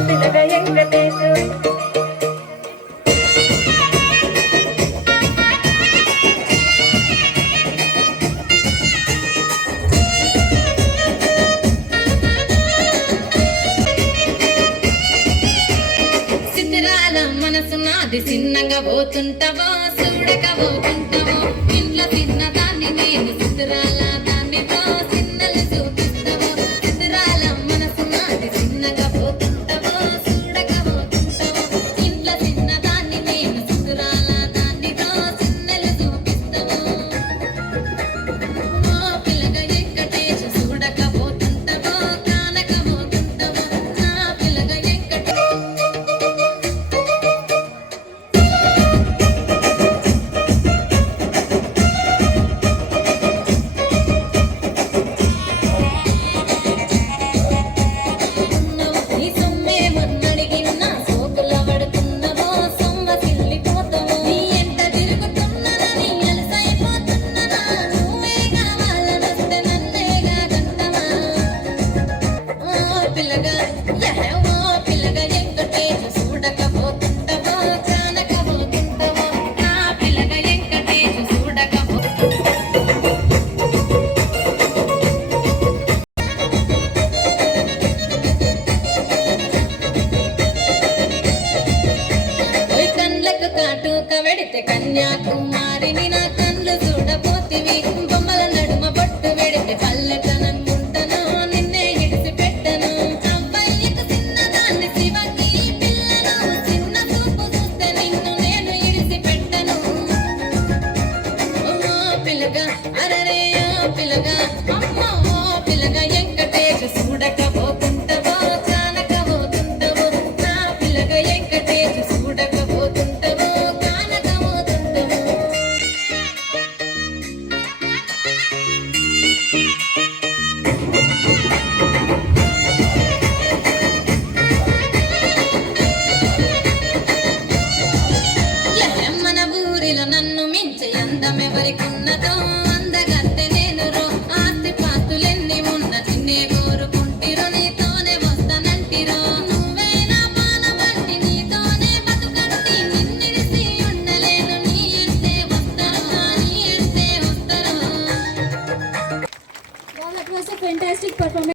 పిల్లగా వెంకటేశు మనసు నాది చిన్నగా పోతుంటావో చూడక పోతుంటావో ఇంట్లో చిన్నదాన్ని నేను చిత్రాల దానితో చిన్నలు చూపిస్తావో చిత్రాల మనసు నాది చిన్నగా పోతుంటావో చూడక పోతుంటావో ఇంట్లో చిన్నదాన్ని నేను చిత్రాల దానితో చిన్నలు చూపిస్తావో ఓ పిల్లగా వెంకటేశ్ చూడక పోతుంటావో కానక పోతుంటావో నా పిల్లగా వెంకటేశ్ వెడితే కన్యాకుమారిని నా కళ్ళు చూడపోతివి బొమ్మల నడుమ పట్టు వెడితే పల్లెటననుకుంటాను నిన్నే ఇడిసి పెట్టను అబ్బాయికి చిన్నదాన్ని శివకి పిల్లను చిన్న చూపు చూస్తే నిన్ను నేను ఇడిసి పెట్టను ఓ పిల్లగా అరరే పిల్లగా అమ్మో పిల్లగా వెంకటేశ్ చూడకపోతుంటావో కానకపోతుంటావో నా పిల్లగా వెంకటేశ్ చూడకపోతుంటావో నన్ను మించే అందమెవరికున్నదో